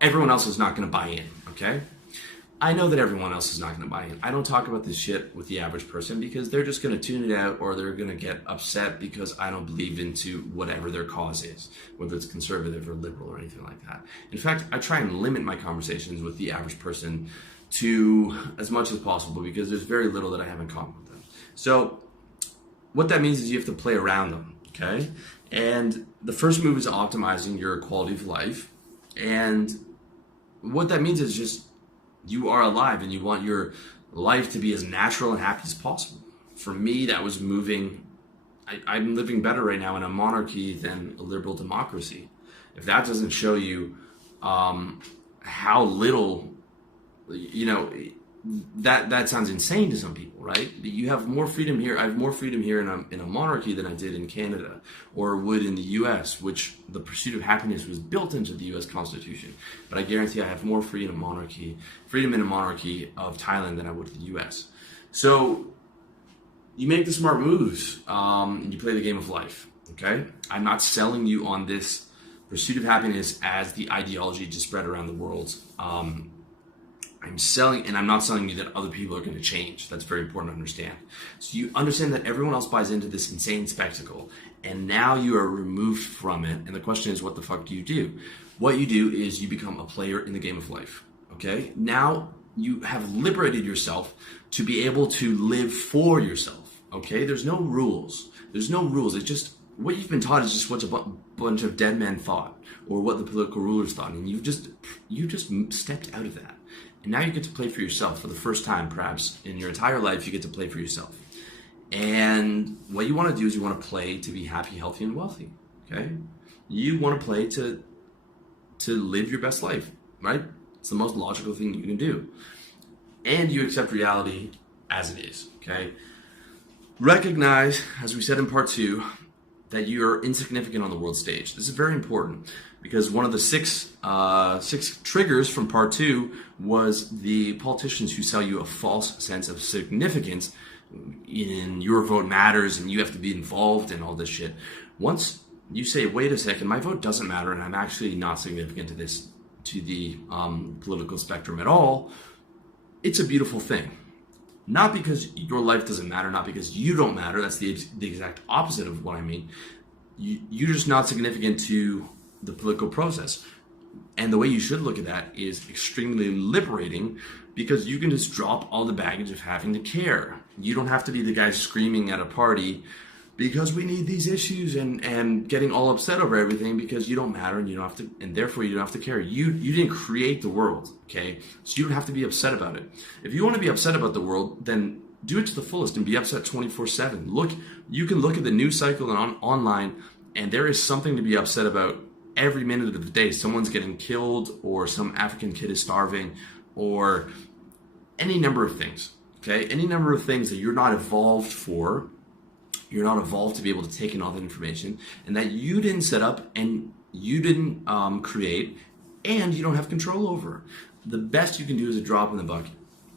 everyone else is not going to buy in, okay? I know that everyone else is not going to buy in. I don't talk about this shit with the average person because they're just going to tune it out, or they're going to get upset because I don't believe into whatever their cause is, whether it's conservative or liberal or anything like that. In fact, I try and limit my conversations with the average person to as much as possible because there's very little that I have in common with them. So what that means is you have to play around them, okay? And the first move is optimizing your quality of life. And what that means is just you are alive and you want your life to be as natural and happy as possible. For me, that was moving. I'm living better right now in a monarchy than a liberal democracy. If that doesn't show you how little, that sounds insane to some people, right? You have more freedom here. I have more freedom here in a monarchy than I did in Canada or would in the U.S., which the pursuit of happiness was built into the U.S. Constitution. But I guarantee I have more freedom in a monarchy of Thailand than I would in the U.S. So you make the smart moves and you play the game of life, okay? I'm not selling you on this pursuit of happiness as the ideology to spread around the world. I'm not selling you that other people are going to change. That's very important to understand. So you understand that everyone else buys into this insane spectacle, and now you are removed from it. And the question is, what the fuck do you do? What you do is you become a player in the game of life. Okay? Now you have liberated yourself to be able to live for yourself. Okay? There's no rules. There's no rules. It's just what you've been taught is just what a bunch of dead men thought, or what the political rulers thought, and you just stepped out of that. And now you get to play for yourself for the first time, perhaps, in your entire life. You get to play for yourself. And what you want to do is you want to play to be happy, healthy, and wealthy, okay? You want to play to live your best life, right? It's the most logical thing you can do. And you accept reality as it is, okay? Recognize, as we said in part 2, that you're insignificant on the world stage. This is very important because one of the six triggers from part 2 was the politicians who sell you a false sense of significance in your vote matters and you have to be involved in all this shit. Once you say, wait a second, my vote doesn't matter and I'm actually not significant to the political spectrum at all, it's a beautiful thing. Not because your life doesn't matter, not because you don't matter. That's the exact opposite of what I mean. You're just not significant to the political process. And the way you should look at that is extremely liberating because you can just drop all the baggage of having to care. You don't have to be the guy screaming at a party because we need these issues and getting all upset over everything because you don't matter and you don't have to, and therefore you don't have to care. You didn't create the world, okay? So you don't have to be upset about it. If you want to be upset about the world, then do it to the fullest and be upset 24/7. Look, you can look at the news cycle and online, and there is something to be upset about every minute of the day. Someone's getting killed, or some African kid is starving, or any number of things, okay? Any number of things that you're not evolved for. You're not evolved to be able to take in all that information, and that you didn't set up and you didn't create, and you don't have control over. The best you can do is a drop in the bucket,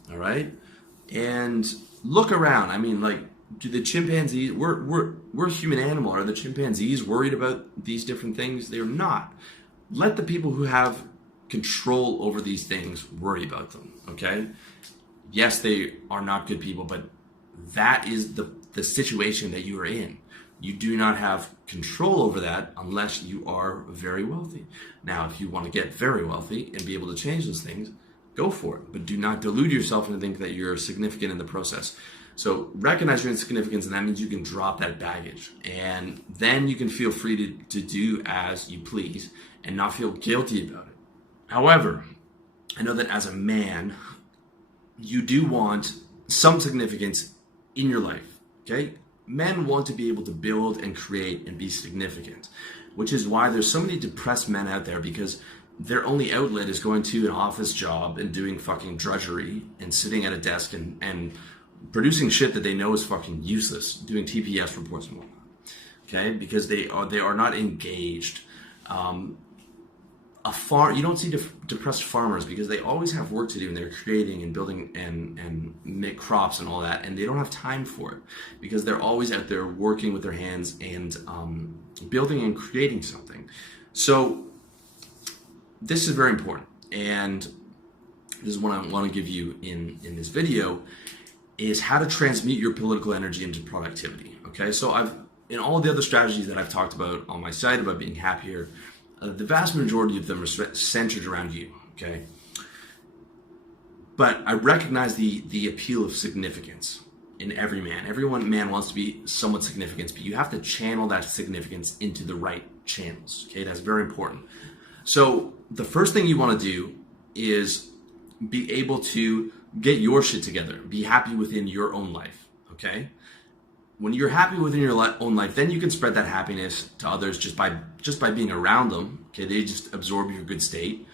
all right? And look around. I mean, like, do the chimpanzees? We're a human animal. Are the chimpanzees worried about these different things? They're not. Let the people who have control over these things worry about them. Okay? Yes, they are not good people, but that is the situation that you are in. You do not have control over that unless you are very wealthy. Now, if you want to get very wealthy and be able to change those things, go for it. But do not delude yourself and think that you're significant in the process. So recognize your insignificance, and that means you can drop that baggage. And then you can feel free to do as you please and not feel guilty about it. However, I know that as a man, you do want some significance in your life. Okay? Men want to be able to build and create and be significant, which is why there's so many depressed men out there, because their only outlet is going to an office job and doing fucking drudgery and sitting at a desk and producing shit that they know is fucking useless, doing TPS reports and whatnot. Okay? Because they are not engaged. You don't see depressed farmers because they always have work to do, and they're creating and building and make crops and all that, and they don't have time for it because they're always out there working with their hands and building and creating something. So this is very important. and this is what I want to give you in this video, is how to transmute your political energy into productivity. Okay, so in all the other strategies that I've talked about on my site about being happier, the vast majority of them are centered around you. Okay, but I recognize the appeal of significance in every man. Every man wants to be somewhat significant, but you have to channel that significance into the right channels. Okay, that's very important. So the first thing you want to do is be able to get your shit together. Be happy within your own life. Okay, when you're happy within your own life, then you can spread that happiness to others just by being around them. Okay, they just absorb your good state.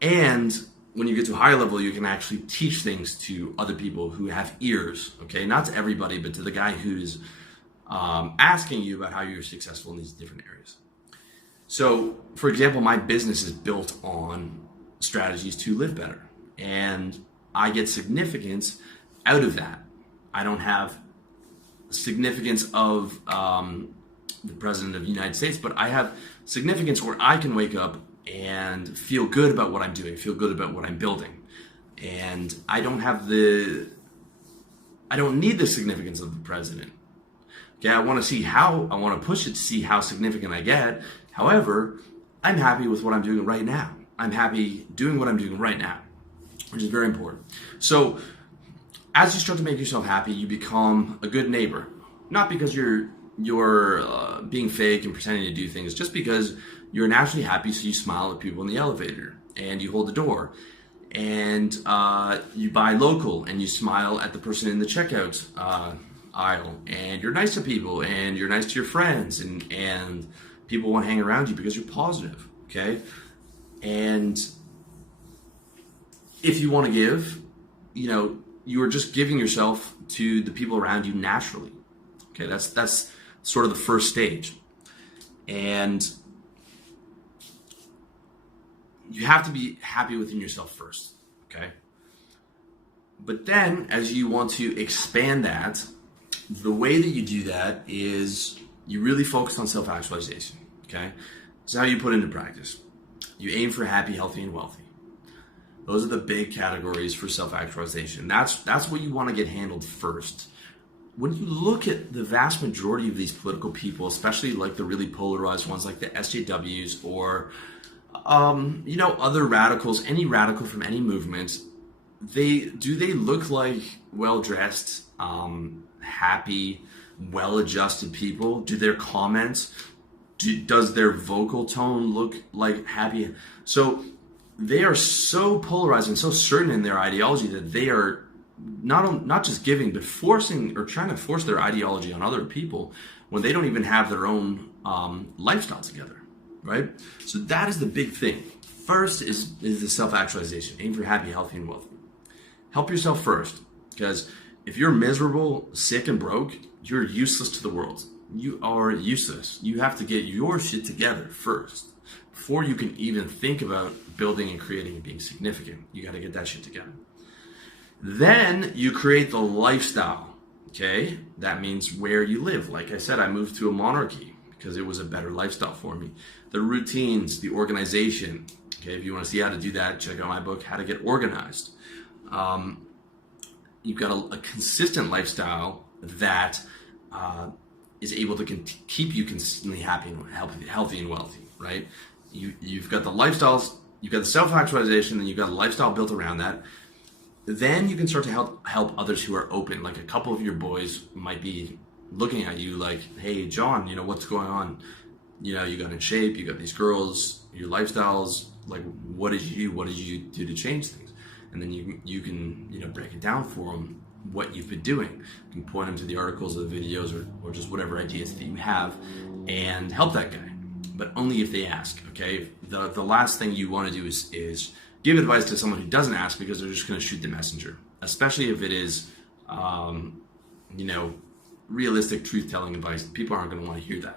And when you get to a higher level, you can actually teach things to other people who have ears. Okay, not to everybody, but to the guy who's asking you about how you're successful in these different areas. So, for example, my business is built on strategies to live better, and I get significance out of that. I don't have significance of the President of the United States, but I have significance where I can wake up and feel good about what I'm doing, feel good about what I'm building. And I don't need the significance of the president. Okay, I want to push it to see how significant I get. However, I'm happy with what I'm doing right now. I'm happy doing what I'm doing right now, which is very important. So as you start to make yourself happy, you become a good neighbor. Not because you're being fake and pretending to do things, just because you're naturally happy, so you smile at people in the elevator, and you hold the door, and you buy local, and you smile at the person in the checkout aisle, and you're nice to people, and you're nice to your friends, and people want to hang around you because you're positive, okay? And if you want to give, you are just giving yourself to the people around you naturally. Okay, that's sort of the first stage. And you have to be happy within yourself first, okay? But then, as you want to expand that, the way that you do that is you really focus on self-actualization, okay? This is how you put into practice. You aim for happy, healthy, and wealthy. Those are the big categories for self-actualization. That's what you want to get handled first. When you look at the vast majority of these political people, especially like the really polarized ones like the SJWs or other radicals, any radical from any movement, they look like well-dressed, happy, well-adjusted people? Do their comments, does their vocal tone look like happy? So they are so polarized and so certain in their ideology that they are not just giving, but forcing or trying to force their ideology on other people when they don't even have their own lifestyle together, right? So that is the big thing. First is the self-actualization. Aim for happy, healthy, and wealthy. Help yourself first, because if you're miserable, sick, and broke, you're useless to the world. You are useless. You have to get your shit together first before you can even think about building and creating and being significant. You got to get that shit together. Then you create the lifestyle, okay? That means where you live. Like I said, I moved to a monarchy because it was a better lifestyle for me. The routines, the organization, okay? If you want to see how to do that, check out my book, How to Get Organized. You've got a consistent lifestyle that is able to keep you consistently happy and healthy and wealthy, right? You've got the lifestyles, you've got the self-actualization, and you've got a lifestyle built around that. Then you can start to help others who are open. Like a couple of your boys might be looking at you like, hey, John, what's going on? You got in shape, you got these girls, your lifestyles, like what did you do to change things? And then you can break it down for them, what you've been doing. You can point them to the articles or the videos or just whatever ideas that you have and help that guy. But only if they ask, okay? The last thing you want to do is give advice to someone who doesn't ask, because they're just going to shoot the messenger, especially if it is, realistic truth-telling advice. People aren't going to want to hear that.